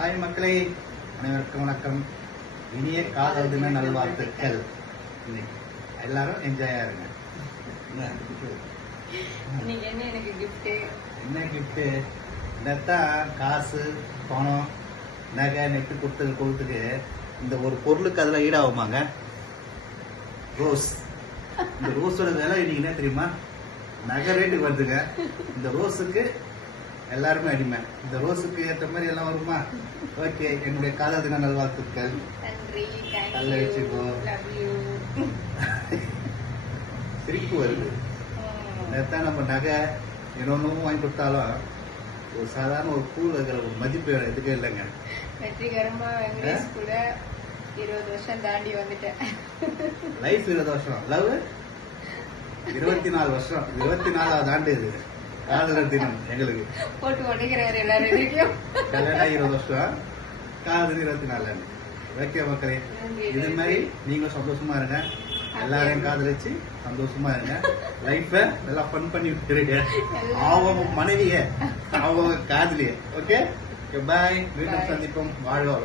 Hi மக்களே, அனைவருக்கும் வணக்கம். இனிய காதல் தின நல்வாழ்த்துக்கள். இன்னைக்கு எல்லாரும் என்ஜாயா இருங்க. என்ன கிஃப்ட்? இதான் காசு, பணம், நகை, நெட்டு கொடுத்ததுக்கு இந்த ஒரு பொருளுக்கு அதெல்லாம் ஈடாகுமாங்க. ரோஸ். இந்த ரோஸோட விலை இன்னைக்கு என்ன தெரியுமா? நகை ரேட்டுக்கு வருதுங்க. இந்த ரோஸுக்கு எல்லாருமே அடிமை. இந்த ரோஸுக்கு ஏற்ற மாதிரி எல்லாம் வருமா? ஓகே, என்னுடைய காதல் தின நல்வாழ்த்துக்கள். நல்ல வச்சுக்கோ. சிரிப்பு வருது. நேத்தான் நம்ம நகை இன்னொன்னும் வாங்கி கொடுத்தாலும் ஒரு சாதாரண ஒரு பூ வைக்கிற ஒரு மதிப்பு எதுக்கே இல்லைங்க. வெற்றிகரமா கூட 20 வருஷம் தாண்டி வந்துட்டேன். லைஃப் 20 வருஷம், லவ் 24 வருஷம். 24வது ஆண்டு இது காதலர் தினம் எங்களுக்கு. போட்டு உடைக்கிறாரு எல்லாரும். கல்யாணம் 20 வருஷம், காதல் 24. ஓகே மக்களே, இது மாதிரி நீங்களும் சந்தோஷமா இருங்க. எல்லாரையும் காதலிச்சு சந்தோஷமா இருங்க. லைஃப நல்லா ஃபன் பண்ணி விட்டுருங்க. அவங்க மனைவிய, அவங்க காதலிய. ஓகே, பாய். மீண்டும் சந்திப்போம். வாழ்வா.